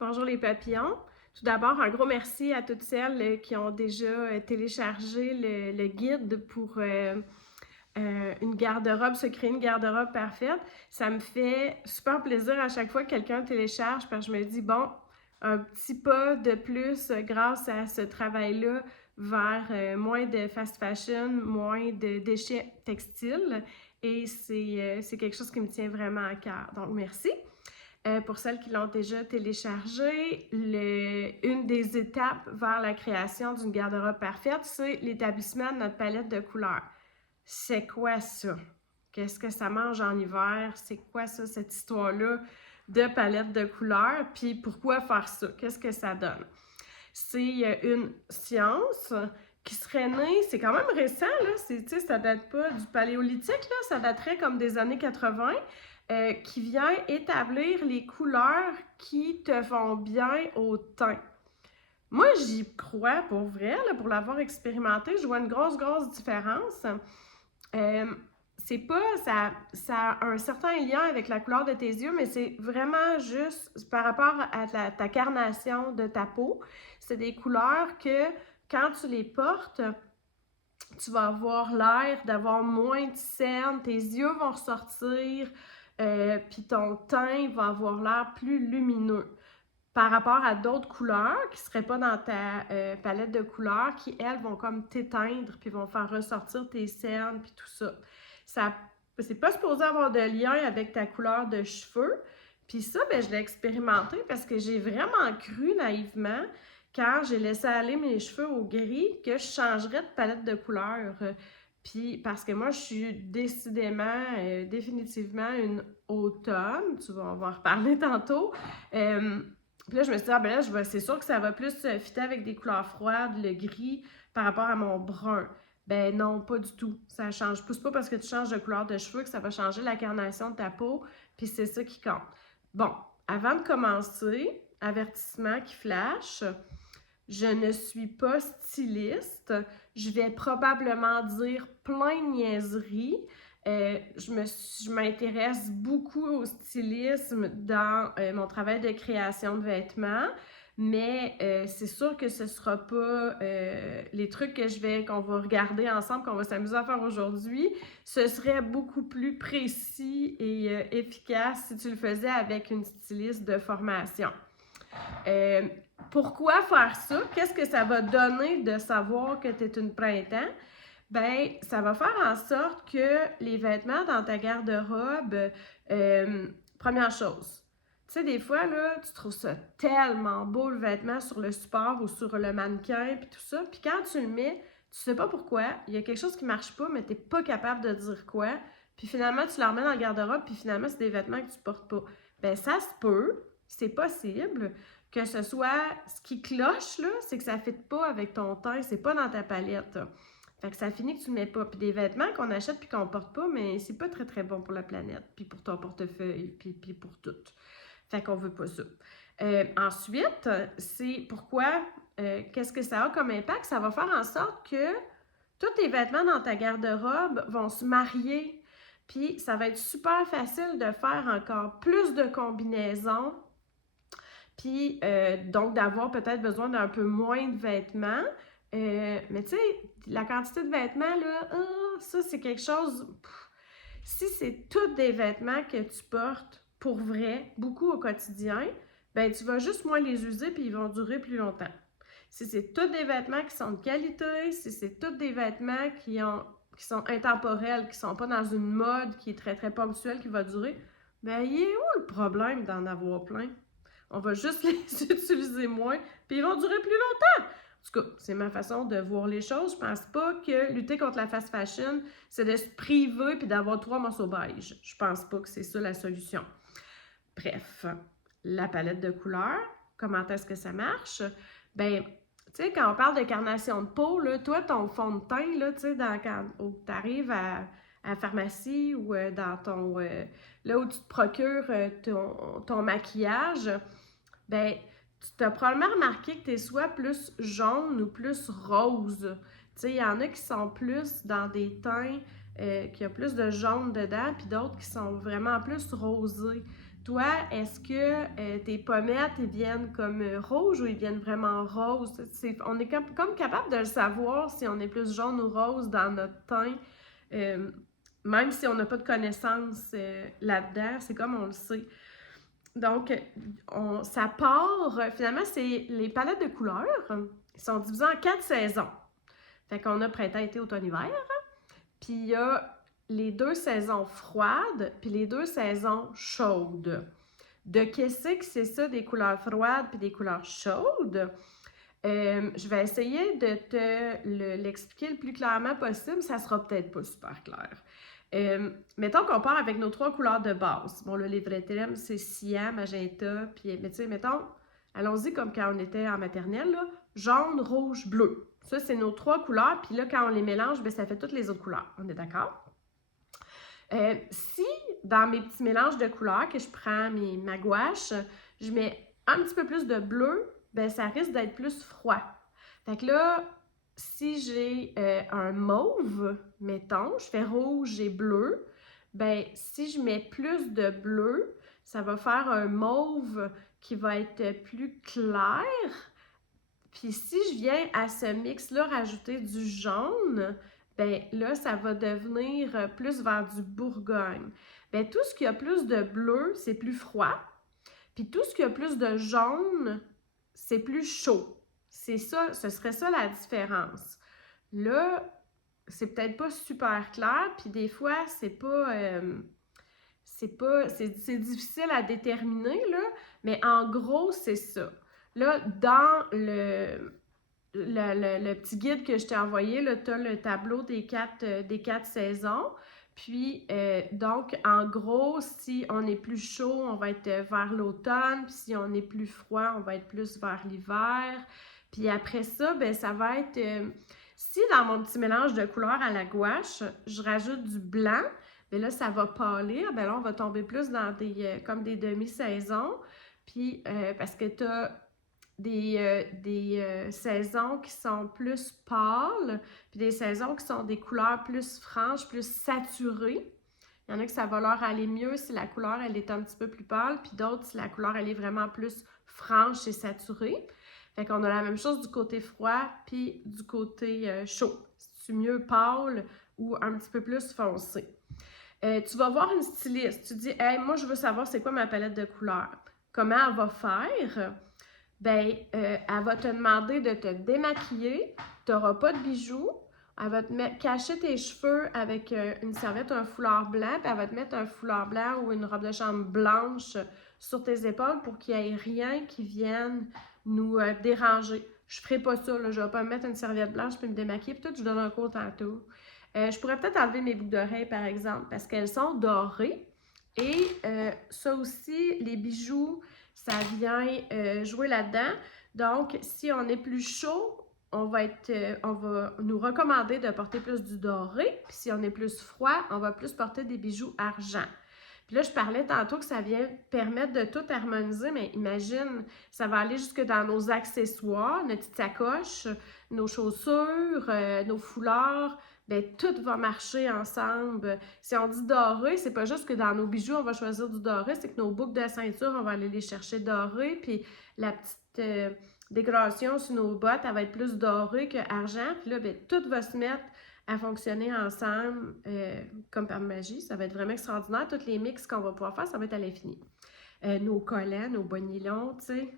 Bonjour les papillons. Tout d'abord, un gros merci à toutes celles qui ont déjà téléchargé le guide pour une garde-robe, se créer une garde-robe parfaite. Ça me fait super plaisir à chaque fois que quelqu'un télécharge parce que je me dis, bon, un petit pas de plus grâce à ce travail-là vers moins de fast fashion, moins de déchets textiles. Et c'est quelque chose qui me tient vraiment à cœur. Donc, merci. Pour celles qui l'ont déjà téléchargé, une des étapes vers la création d'une garde-robe parfaite, c'est l'établissement de notre palette de couleurs. C'est quoi ça? Qu'est-ce que ça mange en hiver? C'est quoi ça, cette histoire-là de palette de couleurs? Puis pourquoi faire ça? Qu'est-ce que ça donne? C'est une science qui serait née, c'est quand même récent, là, ça date pas du paléolithique, là, ça daterait comme des années 80, qui vient établir les couleurs qui te vont bien au teint. Moi, j'y crois pour vrai, là, pour l'avoir expérimenté, je vois une grosse différence. Euh, c'est pas, ça a un certain lien avec la couleur de tes yeux, mais c'est vraiment juste par rapport à ta carnation de ta peau. C'est des couleurs que quand tu les portes, tu vas avoir l'air d'avoir moins de cernes, tes yeux vont ressortir, puis ton teint va avoir l'air plus lumineux par rapport à d'autres couleurs qui ne seraient pas dans ta palette de couleurs, qui, elles, vont comme t'éteindre, puis vont faire ressortir tes cernes, puis tout ça. Ça c'est pas supposé avoir de lien avec ta couleur de cheveux. Puis ça, ben, je l'ai expérimenté parce que j'ai vraiment cru naïvement, quand j'ai laissé aller mes cheveux au gris, que je changerais de palette de couleurs. Puis parce que moi, je suis définitivement une automne. On va en reparler tantôt. Puis là, je me suis dit, ah ben là, c'est sûr que ça va plus fitter avec des couleurs froides, le gris, par rapport à mon brun. Ben non, pas du tout. Ça change. C'est pas parce que tu changes de couleur de cheveux que ça va changer la carnation de ta peau, puis c'est ça qui compte. Bon, avant de commencer, avertissement qui flash, je ne suis pas styliste. Je vais probablement dire plein de niaiseries. Je m'intéresse beaucoup au stylisme dans mon travail de création de vêtements, mais c'est sûr que ce ne sera pas les trucs qu'on va regarder ensemble, qu'on va s'amuser à faire aujourd'hui. Ce serait beaucoup plus précis et efficace si tu le faisais avec une styliste de formation. Euh, Pourquoi faire ça? Qu'est-ce que ça va donner de savoir que tu es une printemps? Ben, ça va faire en sorte que les vêtements dans ta garde-robe, première chose, tu sais, des fois, là, tu trouves ça tellement beau, le vêtement sur le support ou sur le mannequin, puis tout ça, puis quand tu le mets, tu sais pas pourquoi, il y a quelque chose qui marche pas, mais t'es pas capable de dire quoi, puis finalement, tu la remets dans le garde-robe, puis finalement, c'est des vêtements que tu portes pas. Ben, ça se peut, c'est possible, que ce soit, ce qui cloche, là, c'est que ça ne fit pas avec ton teint, c'est pas dans ta palette. Fait que ça finit que tu ne mets pas. Puis des vêtements qu'on achète puis qu'on porte pas, mais c'est pas très bon pour la planète, puis pour ton portefeuille, puis pour tout. Fait qu'on veut pas ça. Ensuite, c'est pourquoi, qu'est-ce que ça a comme impact? Ça va faire en sorte que tous tes vêtements dans ta garde-robe vont se marier. Puis ça va être super facile de faire encore plus de combinaisons. Puis donc d'avoir peut-être besoin d'un peu moins de vêtements. Mais tu sais, la quantité de vêtements, là, ça c'est quelque chose. Si c'est tous des vêtements que tu portes pour vrai, beaucoup au quotidien, ben tu vas juste moins les user puis ils vont durer plus longtemps. Si c'est tous des vêtements qui sont de qualité, si c'est tous des vêtements qui sont intemporels, qui sont pas dans une mode qui est très ponctuelle, qui va durer, ben il est où le problème d'en avoir plein? On va juste les utiliser moins, puis ils vont durer plus longtemps. En tout cas, c'est ma façon de voir les choses. Je pense pas que lutter contre la fast fashion, c'est de se priver puis d'avoir 3 morceaux beige. Je pense pas que c'est ça la solution. Bref, la palette de couleurs, comment est-ce que ça marche? Ben, tu sais, quand on parle de carnation de peau, là, toi, ton fond de teint, là, tu sais, quand tu arrives à la pharmacie ou là où tu te procures ton maquillage, ben, tu as probablement remarqué que tu es soit plus jaune ou plus rose. Tu sais, il y en a qui sont plus dans des teints qui a plus de jaune dedans, puis d'autres qui sont vraiment plus rosés. Toi, est-ce que tes pommettes, ils viennent comme rouges ou ils viennent vraiment roses? On est comme capable de le savoir si on est plus jaune ou rose dans notre teint, euh, même si on n'a pas de connaissances là-dedans, c'est comme on le sait. Donc, ça part, finalement, c'est les palettes de couleurs, ils sont divisées en 4 saisons. Fait qu'on a printemps, été, automne, hiver. Puis il y a les 2 saisons froides, puis les 2 saisons chaudes. De qu'est-ce que c'est ça, des couleurs froides puis des couleurs chaudes? Je vais essayer de te l'expliquer le plus clairement possible. Ça sera peut-être pas super clair. Mettons qu'on part avec nos 3 couleurs de base. Bon, là, les vrais thèmes, c'est cyan, magenta, puis, mais tu sais, mettons, allons-y comme quand on était en maternelle, là, jaune, rouge, bleu. Ça, c'est nos 3 couleurs, puis là, quand on les mélange, bien, ça fait toutes les autres couleurs. On est d'accord? Si, dans mes petits mélanges de couleurs, que je prends ma gouache, je mets un petit peu plus de bleu, bien, ça risque d'être plus froid. Fait que là, si j'ai un mauve, mettons, je fais rouge et bleu, bien, si je mets plus de bleu, ça va faire un mauve qui va être plus clair. Puis si je viens à ce mix-là rajouter du jaune, ben là, ça va devenir plus vers du bourgogne. Ben tout ce qui a plus de bleu, c'est plus froid. Puis tout ce qui a plus de jaune, c'est plus chaud. C'est ça, ce serait ça la différence. Là, c'est peut-être pas super clair, puis des fois, c'est difficile à déterminer, là, mais en gros, c'est ça. Là, dans le petit guide que je t'ai envoyé, tu as le tableau des quatre saisons. Puis, donc, en gros, si on est plus chaud, on va être vers l'automne. Puis, si on est plus froid, on va être plus vers l'hiver. Puis après ça, ben ça va être... si dans mon petit mélange de couleurs à la gouache, je rajoute du blanc, bien là, ça va pâlir. Bien là, on va tomber plus dans comme des demi-saisons. Puis, parce que tu as des saisons qui sont plus pâles, puis des saisons qui sont des couleurs plus franches, plus saturées. Il y en a que ça va leur aller mieux si la couleur elle est un petit peu plus pâle, puis d'autres si la couleur elle est vraiment plus franche et saturée. Fait qu'on a la même chose du côté froid puis du côté chaud. C'est mieux pâle ou un petit peu plus foncé. Tu vas voir une styliste, tu dis « Hey, moi je veux savoir c'est quoi ma palette de couleurs. » Comment elle va faire? Bien, elle va te demander de te démaquiller, tu n'auras pas de bijoux, elle va te cacher tes cheveux avec une serviette ou un foulard blanc, puis elle va te mettre un foulard blanc ou une robe de chambre blanche sur tes épaules pour qu'il n'y ait rien qui vienne nous déranger. Je ne ferai pas ça, là. Je ne vais pas me mettre une serviette blanche puis me démaquiller, puis tout, je donne un cours tantôt. Je pourrais peut-être enlever mes boucles d'oreilles, par exemple, parce qu'elles sont dorées. Et ça aussi, les bijoux, ça vient jouer là-dedans. Donc, si on est plus chaud, on va nous recommander de porter plus du doré. Puis si on est plus froid, on va plus porter des bijoux argent. Puis là, je parlais tantôt que ça vient permettre de tout harmoniser, mais imagine, ça va aller jusque dans nos accessoires, notre petite sacoche, nos chaussures, nos foulards. Bien, tout va marcher ensemble. Si on dit doré, c'est pas juste que dans nos bijoux, on va choisir du doré, c'est que nos boucles de ceinture, on va aller les chercher dorées, puis la petite décoration sur nos bottes, elle va être plus dorée que argent. Puis là, bien, tout va se mettre à fonctionner ensemble comme par magie. Ça va être vraiment extraordinaire. Tous les mix qu'on va pouvoir faire, ça va être à l'infini. Nos collants, nos bas nylons, tu sais,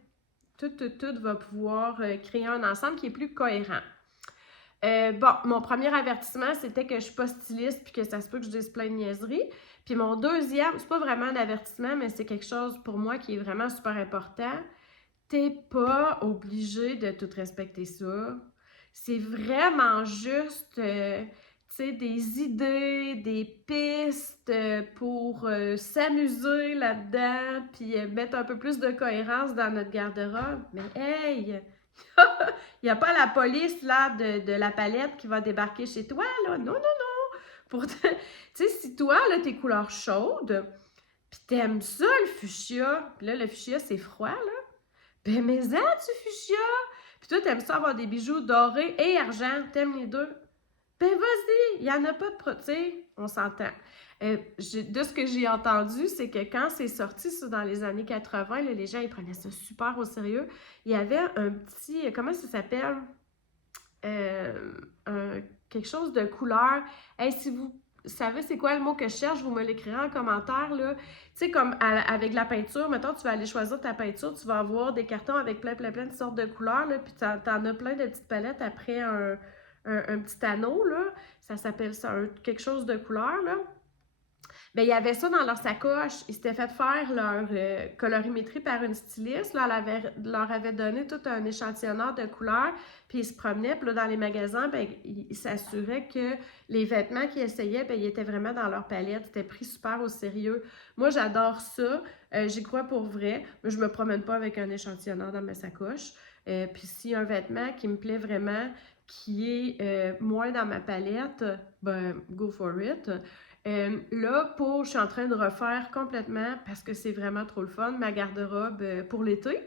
tout va pouvoir créer un ensemble qui est plus cohérent. Bon, mon premier avertissement, c'était que je ne suis pas styliste puis que ça se peut que je dise plein de niaiseries. Puis mon deuxième, c'est pas vraiment un avertissement, mais c'est quelque chose pour moi qui est vraiment super important. T'es pas obligé de tout respecter ça. C'est vraiment juste, tu sais, des idées, des pistes pour s'amuser là-dedans, puis mettre un peu plus de cohérence dans notre garde-robe. Mais hey! Il n'y a pas la police là, de la palette qui va débarquer chez toi, là. Non, non, non. Tu sais, si toi, là, tes couleurs chaudes, puis t'aimes ça, le fuchsia, puis là, le fuchsia, c'est froid, là. Ben, mais ça, du fuchsia. Puis toi, t'aimes ça avoir des bijoux dorés et argent. T'aimes les deux. Ben, vas-y, il n'y en a pas de tu sais, on s'entend. De ce que j'ai entendu, c'est que quand c'est sorti, ça, dans les années 80, là, les gens, ils prenaient ça super au sérieux. Il y avait un petit, comment ça s'appelle? Euh, quelque chose de couleur. Hey, si vous savez c'est quoi le mot que je cherche, vous me l'écrirez en commentaire, là. Tu sais, comme avec la peinture, mettons, tu vas aller choisir ta peinture, tu vas avoir des cartons avec plein de sortes de couleurs, là, puis t'en as plein de petites palettes après un petit anneau, là. Ça s'appelle ça, quelque chose de couleur, là. Ben, il y avait ça dans leur sacoche. Ils s'étaient fait faire leur colorimétrie par une styliste. Là, leur avait donné tout un échantillonneur de couleurs, puis ils se promenaient. Puis là, dans les magasins, ben, ils s'assuraient que les vêtements qu'ils essayaient, ben, ils étaient vraiment dans leur palette. C'était pris super au sérieux. Moi, j'adore ça. J'y crois pour vrai. Mais je me promène pas avec un échantillonneur dans ma sacoche. Puis s'il y a un vêtement qui me plaît vraiment, qui est moins dans ma palette, ben, go for it. Là, je suis en train de refaire complètement, parce que c'est vraiment trop le fun, ma garde-robe pour l'été.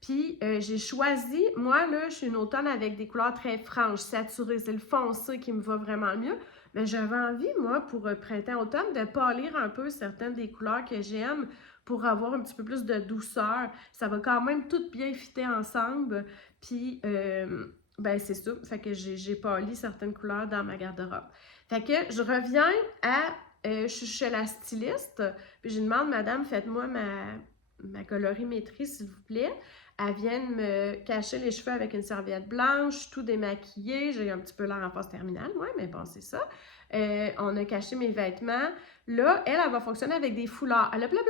Puis, j'ai choisi, moi, là, je suis une automne avec des couleurs très franches, saturées. C'est le foncé qui me va vraiment mieux. Mais j'avais envie, moi, pour printemps-automne, de pâlir un peu certaines des couleurs que j'aime pour avoir un petit peu plus de douceur. Ça va quand même tout bien fitter ensemble. Puis, ben, c'est ça. Fait que j'ai pâli certaines couleurs dans ma garde-robe. Fait que je reviens à... je suis chez la styliste, puis je demande, madame, faites-moi ma colorimétrie, s'il vous plaît. Elle vient de me cacher les cheveux avec une serviette blanche, tout démaquillé. J'ai un petit peu l'air en phase terminale, ouais, mais bon, c'est ça. On a caché mes vêtements. Là, elle va fonctionner avec des foulards. Elle a plein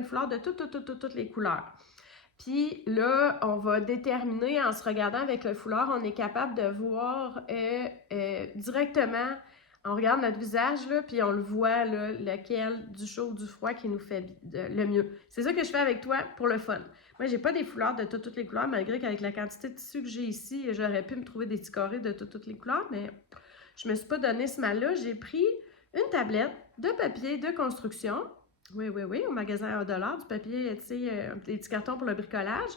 de foulards de toutes les couleurs. Puis là, on va déterminer, en se regardant avec le foulard, on est capable de voir directement, on regarde notre visage, là, puis on le voit, là, lequel du chaud ou du froid qui nous fait le mieux. C'est ça que je fais avec toi pour le fun. Moi, j'ai pas des foulards de toutes les couleurs, malgré qu'avec la quantité de tissu que j'ai ici, j'aurais pu me trouver des petits carrés de toutes les couleurs, mais je me suis pas donné ce mal-là. J'ai pris une tablette de papier de construction. Oui, au magasin à $1, du papier, tu sais, des petits cartons pour le bricolage.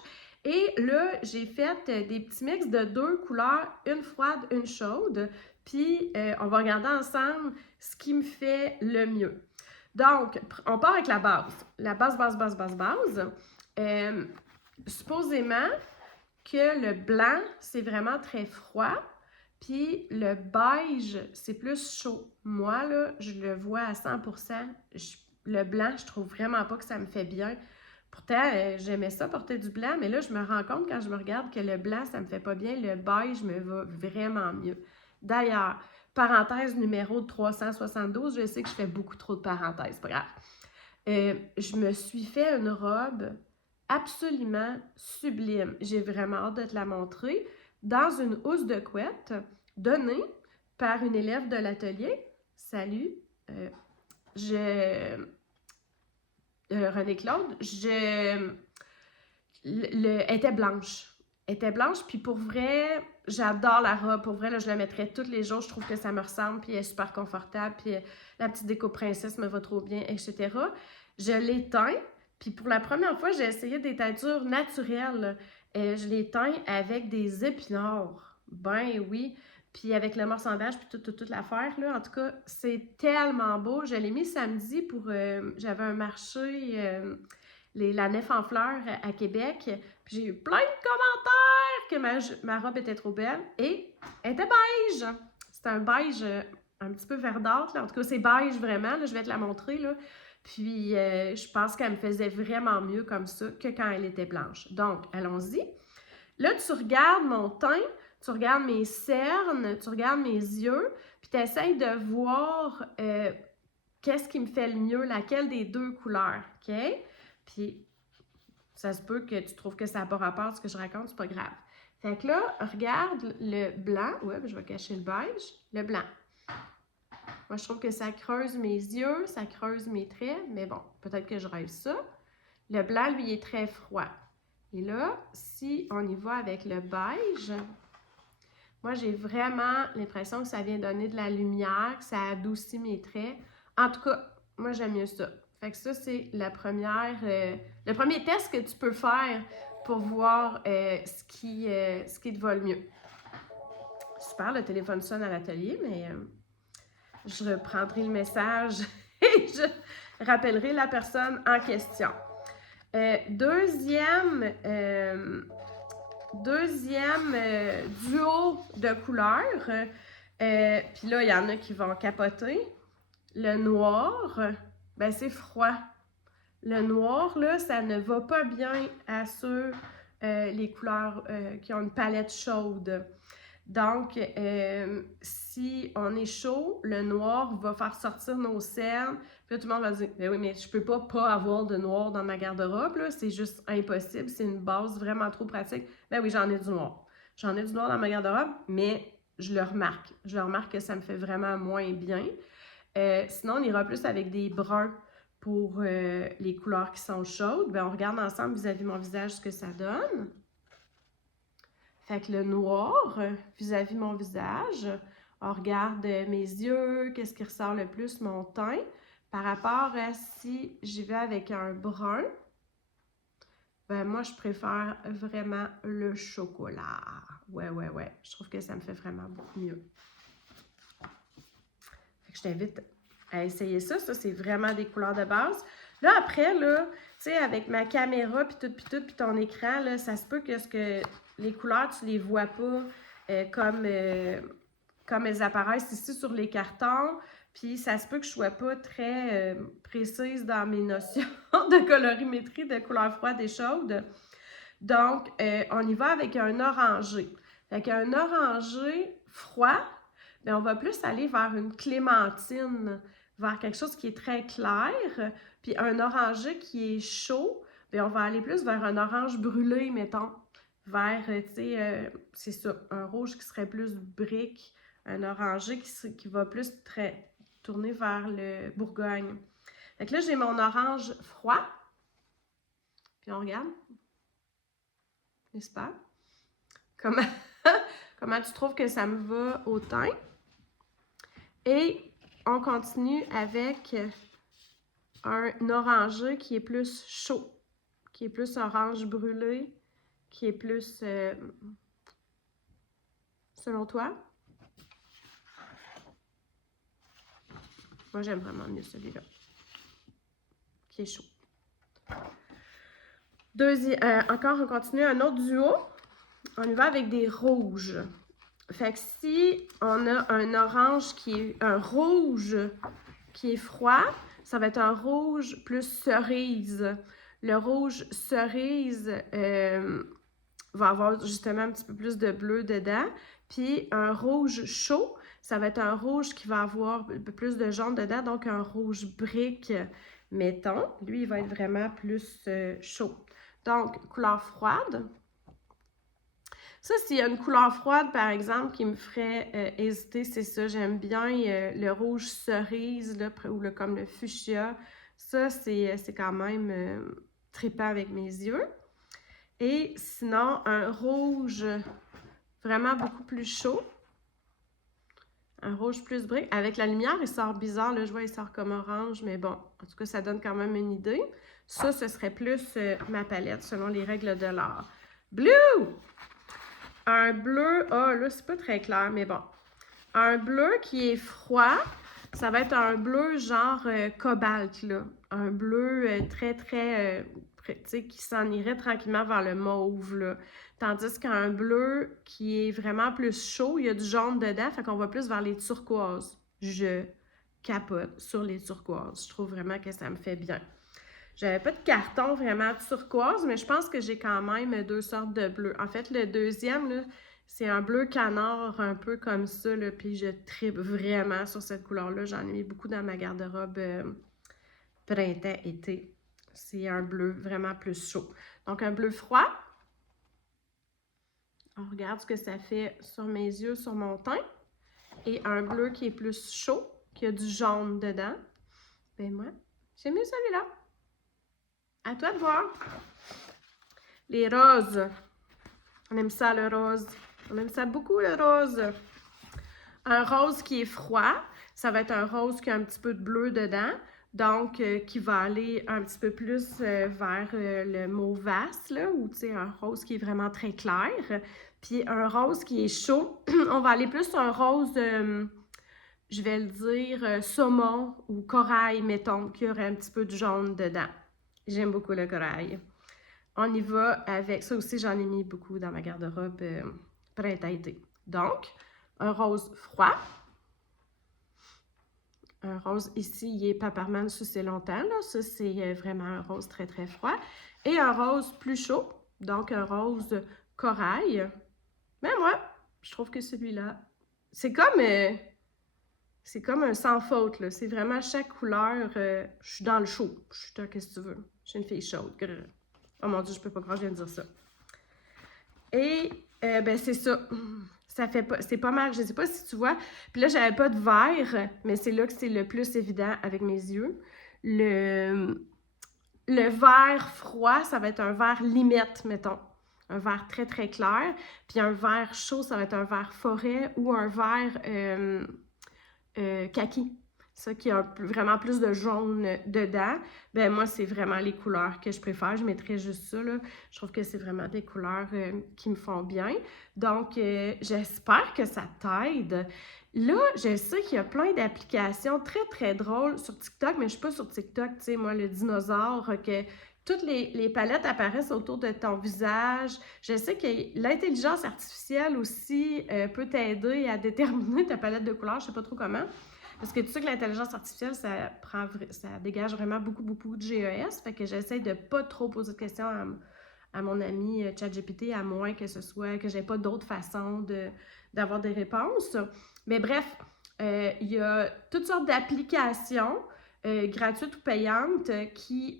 Et là, j'ai fait des petits mix de 2 couleurs, une froide, une chaude. Puis, on va regarder ensemble ce qui me fait le mieux. Donc, on part avec la base. La base. Supposément que le blanc, c'est vraiment très froid. Puis le beige, c'est plus chaud. Moi, là, je le vois à 100%. Le blanc, je trouve vraiment pas que ça me fait bien. Pourtant, j'aimais ça, porter du blanc, mais là, je me rends compte quand je me regarde que le blanc, ça me fait pas bien. Le beige me va vraiment mieux. D'ailleurs, parenthèse numéro 372, je sais que je fais beaucoup trop de parenthèses, c'est pas grave. Je me suis fait une robe absolument sublime. J'ai vraiment hâte de te la montrer. Dans une housse de couette donnée par une élève de l'atelier. Salut. René Claude. Elle était blanche. Elle était blanche, puis pour vrai, j'adore la robe. Pour vrai, là, je la mettrais tous les jours. Je trouve que ça me ressemble, puis elle est super confortable, puis la petite déco princesse me va trop bien, etc. Je l'ai teint, puis pour la première fois, j'ai essayé des teintures naturelles. Je l'ai teint avec des épinards. Ben oui. Puis avec le morsandage, puis toute l'affaire, là. En tout cas, c'est tellement beau. Je l'ai mis samedi pour... j'avais un marché, la Nef en fleurs à Québec. Puis j'ai eu plein de commentaires que ma robe était trop belle. Et elle était beige. C'était un beige un petit peu verdâtre, là. En tout cas, c'est beige vraiment. Là, je vais te la montrer, là. Puis, je pense qu'elle me faisait vraiment mieux comme ça que quand elle était blanche. Donc, allons-y. Là, tu regardes mon teint, tu regardes mes cernes, tu regardes mes yeux, puis tu essaies de voir qu'est-ce qui me fait le mieux, laquelle des 2 couleurs, OK? Puis, ça se peut que tu trouves que ça n'a pas rapport à ce que je raconte, c'est pas grave. Fait que là, regarde le blanc. Ouais, je vais cacher le beige. Le blanc. Moi, je trouve que ça creuse mes yeux, ça creuse mes traits, mais bon, peut-être que je rêve ça. Le blanc, lui, est très froid. Et là, si on y va avec le beige, moi, j'ai vraiment l'impression que ça vient donner de la lumière, que ça adoucit mes traits. En tout cas, moi, j'aime mieux ça. Fait que ça, c'est le premier test que tu peux faire pour voir ce qui te va le mieux. Super, le téléphone sonne à l'atelier, mais je reprendrai le message et je rappellerai la personne en question. Deuxième duo de couleurs, puis là, il y en a qui vont capoter. Le noir, ben c'est froid. Le noir, là, ça ne va pas bien à ceux, les couleurs qui ont une palette chaude. Donc, si on est chaud, le noir va faire sortir nos cernes. Puis là, tout le monde va dire, ben oui, mais je peux pas avoir de noir dans ma garde-robe, là. C'est juste impossible. C'est une base vraiment trop pratique. Ben oui, j'en ai du noir. J'en ai du noir dans ma garde-robe, mais je le remarque. Je le remarque que ça me fait vraiment moins bien. Sinon, on ira plus avec des bruns pour les couleurs qui sont chaudes. Ben, on regarde ensemble vis-à-vis mon visage ce que ça donne. Fait que le noir, vis-à-vis mon visage, on regarde mes yeux, qu'est-ce qui ressort le plus, mon teint. Par rapport à si j'y vais avec un brun, ben moi, je préfère vraiment le chocolat. Ouais. Je trouve que ça me fait vraiment beaucoup mieux. Fait que je t'invite à essayer ça. Ça, c'est vraiment des couleurs de base. Là, après, là, tu sais, avec ma caméra, puis ton écran, là, ça se peut que les couleurs, tu les vois pas comme elles apparaissent ici sur les cartons. Puis ça se peut que je sois pas très précise dans mes notions de colorimétrie, de couleurs froides et chaudes. Donc, on y va avec un orangé. Avec un orangé froid, bien, on va plus aller vers une clémentine, vers quelque chose qui est très clair. Puis un orangé qui est chaud, bien, on va aller plus vers un orange brûlé, mettons. Vers, tu sais, c'est ça, un rouge qui serait plus brique, un orangé qui va plus tourner vers le Bourgogne. Fait que là, j'ai mon orange froid. Puis on regarde. N'est-ce pas? Comment tu trouves que ça me va au teint? Et on continue avec un orangé qui est plus chaud, qui est plus orange brûlé, qui est plus, selon toi? Moi, j'aime vraiment mieux celui-là, qui est chaud. Encore, on continue un autre duo. On y va avec des rouges. Fait que si on a un rouge qui est froid, ça va être un rouge plus cerise. Le rouge cerise va avoir justement un petit peu plus de bleu dedans. Puis un rouge chaud, ça va être un rouge qui va avoir un peu plus de jaune dedans, donc un rouge brique, mettons. Lui, il va être vraiment plus chaud. Donc, couleur froide. Ça, s'il y a une couleur froide, par exemple, qui me ferait hésiter, c'est ça. J'aime bien le rouge cerise, là, ou comme le fuchsia. Ça, c'est quand même trippant avec mes yeux. Et sinon, un rouge vraiment beaucoup plus chaud. Un rouge plus brique. Avec la lumière, il sort bizarre. Là, je vois, il sort comme orange, mais bon, en tout cas, ça donne quand même une idée. Ça, ce serait plus ma palette, selon les règles de l'art. Blue! Un bleu, là, c'est pas très clair, mais bon. Un bleu qui est froid, ça va être un bleu genre cobalt, là. Un bleu très, très, tu sais, qui s'en irait tranquillement vers le mauve, là. Tandis qu'un bleu qui est vraiment plus chaud, il y a du jaune dedans, fait qu'on va plus vers les turquoises. Je capote sur les turquoises. Je trouve vraiment que ça me fait bien. J'avais pas de carton vraiment turquoise, mais je pense que j'ai quand même deux sortes de bleus. En fait, le deuxième, là, c'est un bleu canard un peu comme ça, là, puis je tripe vraiment sur cette couleur-là. J'en ai mis beaucoup dans ma garde-robe printemps-été. C'est un bleu vraiment plus chaud. Donc, un bleu froid. On regarde ce que ça fait sur mes yeux, sur mon teint. Et un bleu qui est plus chaud, qui a du jaune dedans. Ben moi, j'ai mis celui-là. À toi de voir. Les roses. On aime ça, le rose. On aime ça beaucoup, le rose. Un rose qui est froid, ça va être un rose qui a un petit peu de bleu dedans. Donc, qui va aller un petit peu plus vers le mauvace, là, ou tu sais, un rose qui est vraiment très clair. Puis un rose qui est chaud, on va aller plus sur un rose je vais le dire saumon ou corail, mettons, qui aurait un petit peu de jaune dedans. J'aime beaucoup le corail. On y va avec, ça aussi j'en ai mis beaucoup dans ma garde-robe printemps-été. Donc, un rose froid. Un rose ici, il est Paparman, ça c'est longtemps, là. Ça c'est vraiment un rose très très froid. Et un rose plus chaud, donc un rose corail. Mais moi, je trouve que celui-là, c'est comme un sans faute, là. C'est vraiment chaque couleur, je suis dans le chaud. Je suis, qu'est-ce que tu veux? Je suis une fille chaude. Oh mon Dieu, je peux pas croire que je viens de dire ça. Et, ben c'est ça. Ça fait pas, c'est pas mal, je sais pas si tu vois. Puis là, j'avais pas de verre, mais c'est là que c'est le plus évident avec mes yeux. Le vert froid, ça va être un vert limette, mettons. Un vert très, très clair. Puis un vert chaud, ça va être un vert forêt ou un vert kaki. Ça qui a vraiment plus de jaune dedans. Ben moi, c'est vraiment les couleurs que je préfère. Je mettrais juste ça, là. Je trouve que c'est vraiment des couleurs qui me font bien. Donc, j'espère que ça t'aide. Là, je sais qu'il y a plein d'applications très, très drôles sur TikTok, mais je suis pas sur TikTok, tu sais, moi, le dinosaure, que toutes les palettes apparaissent autour de ton visage. Je sais que l'intelligence artificielle aussi peut t'aider à déterminer ta palette de couleurs, je sais pas trop comment. Parce que tu sais que l'intelligence artificielle, ça dégage vraiment beaucoup, beaucoup de GES. Fait que j'essaie de pas trop poser de questions à mon ami ChatGPT, à moins que ce soit que j'ai pas d'autre façon d'avoir des réponses. Mais bref, il y a toutes sortes d'applications gratuites ou payantes qui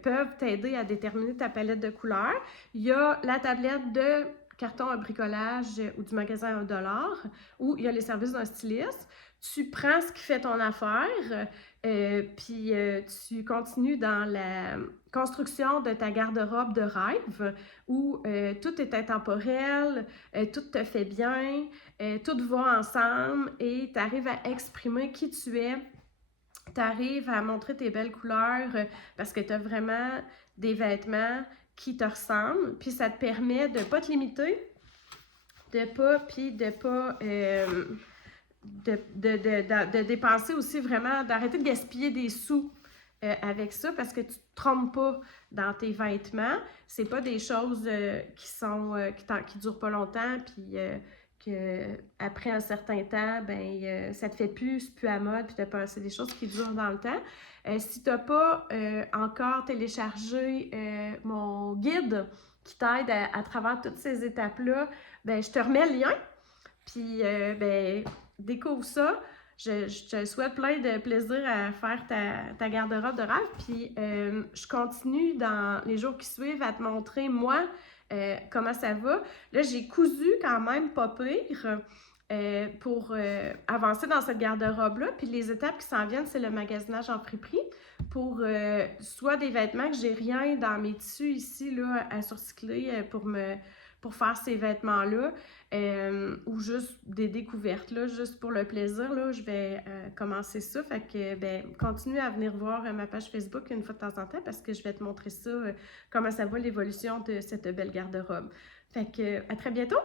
peuvent t'aider à déterminer ta palette de couleurs. Il y a la tablette de carton à bricolage ou du magasin $1, où il y a les services d'un styliste. Tu prends ce qui fait ton affaire, puis tu continues dans la construction de ta garde-robe de rêve où tout est intemporel, tout te fait bien, tout va ensemble et tu arrives à exprimer qui tu es. Tu arrives à montrer tes belles couleurs parce que tu as vraiment des vêtements qui te ressemblent, puis ça te permet de ne pas te limiter, de dépenser aussi vraiment, d'arrêter de gaspiller des sous avec ça parce que tu te trompes pas dans tes vêtements. C'est pas des choses qui durent pas longtemps puis que après un certain temps, ben ça te fait plus, c'est plus à mode, puis c'est des choses qui durent dans le temps. Si tu n'as pas encore téléchargé mon guide qui t'aide à travers toutes ces étapes-là, ben je te remets le lien. Puis, ben, découvre ça. Je te souhaite plein de plaisir à faire ta garde-robe de rêve. Puis, je continue dans les jours qui suivent à te montrer, moi, comment ça va. Là, j'ai cousu quand même pas pire pour avancer dans cette garde-robe-là. Puis, les étapes qui s'en viennent, c'est le magasinage en friperie pour soit des vêtements que j'ai rien dans mes tissus ici là, à surcycler pour faire ces vêtements-là, ou juste des découvertes, là, juste pour le plaisir, là, je vais commencer ça. Fait que, ben, continue à venir voir ma page Facebook une fois de temps en temps parce que je vais te montrer ça, comment ça va l'évolution de cette belle garde-robe. Fait que, à très bientôt!